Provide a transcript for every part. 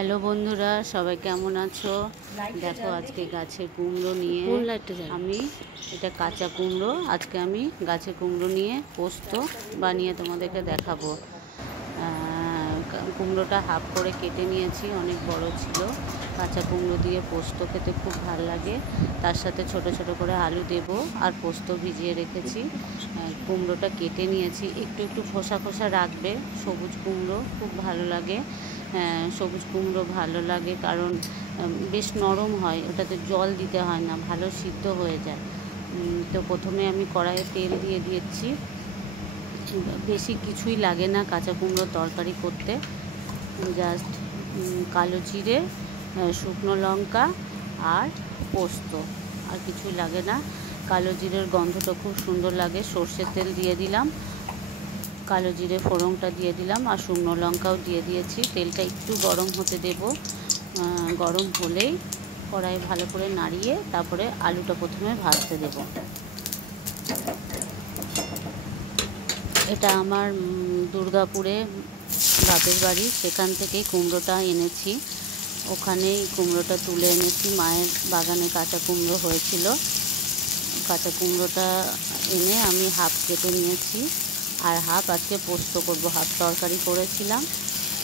Hello বন্ধুরা, সবাই কেমন আছো? দেখো আজকে গাছের কুমড়ো নিয়ে আমি এটা কাঁচা কুমড়ো, আজকে আমি গাছের কুমড়ো নিয়ে পোস্ত বানিয়ে তোমাদেরকে দেখাবো। কুমড়োটা হাফ করে কেটে নিয়েছি, অনেক বড় ছিল। কাঁচা কুমড়ো দিয়ে পোস্ত খেতে খুব ভালো লাগে। তার সাথে ছোট ছোট করে আলু দেবো আর পোস্ত ভিজিয়ে রেখেছি। কুমড়োটা কেটে নিয়েছি, একটু একটু খোসা খোসা রাখবে। সবুজ কুমড়ো খুব ভালো লাগে। সবুজ কুমড়ো ভালো লাগে কারণ বেশ নরম হয়, ওটাতে জল দিতে হয় না, ভালো সিদ্ধ হয়ে যায়। তো প্রথমে আমি কড়াইয়ে তেল দিয়ে দিয়েছি। বেশি কিছুই লাগে না কাঁচা কুমড়োর তরকারি করতে, জাস্ট কালো জিরে, শুকনো লঙ্কা আর পোস্ত, আর কিছুই লাগে না। কালো জিরের গন্ধটা খুব সুন্দর লাগে। সর্ষের তেল দিয়ে দিলাম, কালো জিরে ফোড়নটা দিয়ে দিলাম আর শুকনো লঙ্কাও দিয়ে দিয়েছি। তেলটা একটু গরম হতে দেব। গরম হলেই কড়াই ভালো করে নাড়িয়ে তারপরে আলুটা প্রথমে ভাজতে দেব। এটা আমার দুর্গাপুরে বাপের বাড়ি, সেখান থেকেই কুমড়োটা এনেছি। ওখানেই কুমড়োটা তুলে এনেছি, মায়ের বাগানে কাঁচা কুমড়ো হয়েছিল। কাঁচা কুমড়োটা এনে আমি হাফ কেটে নিয়েছি আর হাফ আজকে পোস্ত করব। হাফ তরকারি করেছিলাম,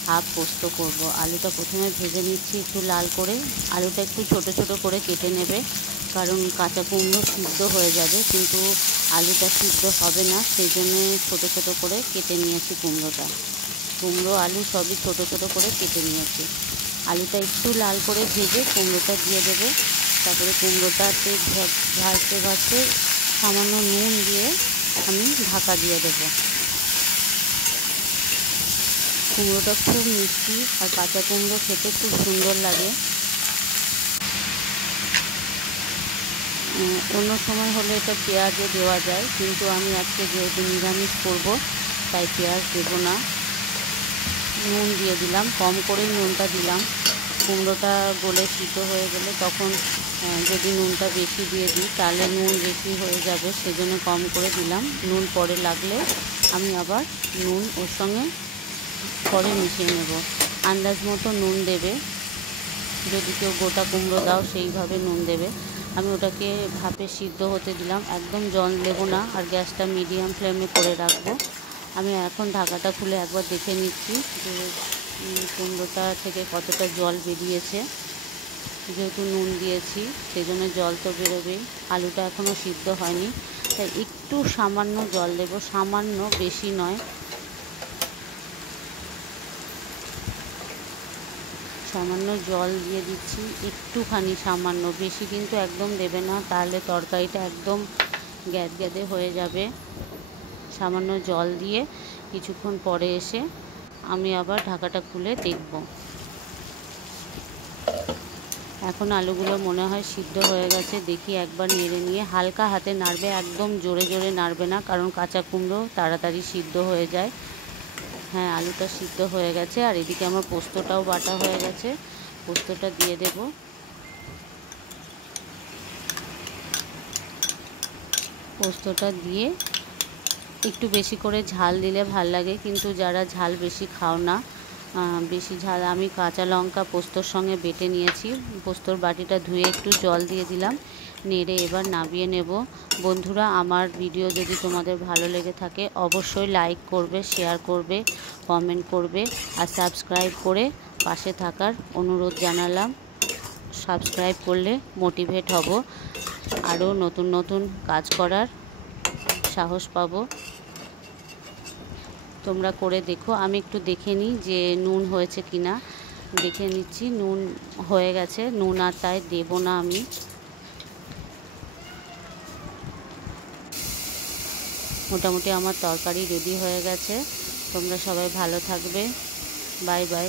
হাফ পোস্ত করব। আলুটা প্রথমে ভেজে নিচ্ছি একটু লাল করে। আলুটা একটু ছোট ছোট করে কেটে নেবে, কারণ কাঁচা কুমড়ো সিদ্ধ হয়ে যাবে কিন্তু আলুটা সিদ্ধ হবে না, সেই জন্যে ছোটো ছোটো করে কেটে নিয়েছি কুমড়োটা। কুমড়ো আলু সবই ছোট ছোট করে কেটে নিয়েছি। আলুটা একটু লাল করে ভেজে কুমড়োটা দিয়ে দেবে। তারপরে কুমড়োটাতে ভাজতে ভাজতে সামান্য নুন দিয়ে আমি ঢাকা দিয়ে দেবো। কুমড়োটা খুব মিষ্টি আর কাঁচা কুমড়ো খেতে খুব সুন্দর লাগে। অন্য সময় হলে এটা পেঁয়াজও দেওয়া যায়, কিন্তু আমি আজকে যেহেতু নিরামিষ করব তাই পেঁয়াজ দেবো না। নুন দিয়ে দিলাম, কম করেই নুনটা দিলাম। কুমড়োটা গলে সিদ্ধ হয়ে গেলে তখন যদি নুনটা বেশি দিয়ে দিই তাহলে নুন বেশি হয়ে যাবে, সেজন্য কম করে দিলাম। নুন পরে লাগলে আমি আবার নুন ওর সঙ্গে পরে মিশিয়ে নেব। আন্দাজ মতো নুন দেবে, যদি কেউ গোটা কুমড়ো দাও সেইভাবে নুন দেবে। আমি ওটাকে ভাপে সিদ্ধ হতে দিলাম, একদম জল দেব না আর গ্যাসটা মিডিয়াম ফ্লেমে করে রাখবো। আমি এখন ঢাকাটা খুলে একবার দেখে নিচ্ছি যে কুমড়োটা থেকে কতটা জল বেরিয়েছে। যেহেতু নুন দিয়েছি সেই জন্য জল তো বেরোবেই। আলুটা এখনও সিদ্ধ হয়নি, তাই একটু সামান্য জল দেব, সামান্য, বেশি নয়। সামান্য জল দিয়ে দিচ্ছি, একটুখানি সামান্য, বেশি কিন্তু একদম দেবে না, তাহলে তরকারিটা একদম গ্যাদগ্যাদে হয়ে যাবে। সামান্য জল দিয়ে কিছুক্ষণ পরে এসে আমি আবার ঢাকাটা খুলে দেখব। এখন আলুগুলো মনে হয় সিদ্ধ হয়ে গেছে। দেখি একবার নেড়ে নিয়ে হালকা হাতে নাড়বে, একদম জোরে জোরে নাড়বে না, কারণ কাঁচা কুমড়ো তাড়াতাড়ি সিদ্ধ হয়ে যায়। হ্যাঁ, আলুটা সিদ্ধ হয়ে গেছে। আর এদিকে আমার পোস্তটাও বাটা হয়ে গেছে, পোস্তটা দিয়ে দেব। পোস্তটা দিয়ে একটু বেশি করে ঝাল দিলে ভাল লাগে, কিন্তু যারা ঝাল বেশি খাও না, বেশি ঝাল, আমি কাঁচা লঙ্কা পোস্তর সঙ্গে বেটে নিয়েছি। পোস্তর বাটিটা ধুয়ে একটু জল দিয়ে দিলাম, নেড়ে এবার নামিয়ে নেব। বন্ধুরা, আমার ভিডিও যদি তোমাদের ভালো লেগে থাকে অবশ্যই লাইক করবে, শেয়ার করবে, কমেন্ট করবে আর সাবস্ক্রাইব করে পাশে থাকার অনুরোধ জানালাম। সাবস্ক্রাইব করলে মোটিভেট হব, আরও নতুন নতুন কাজ করার সাহস পাবো। তোমরা করে দেখো। আমি একটু দেখে নিই যে নুন হয়েছে কি না, দেখে নিচ্ছি। নুন হয়ে গেছে, নুন আর তাই দেবো না আমি। মোটামুটি আমার তরকারি রেডি হয়ে গেছে। তোমরা সবাই ভালো থাকবে। Bye bye.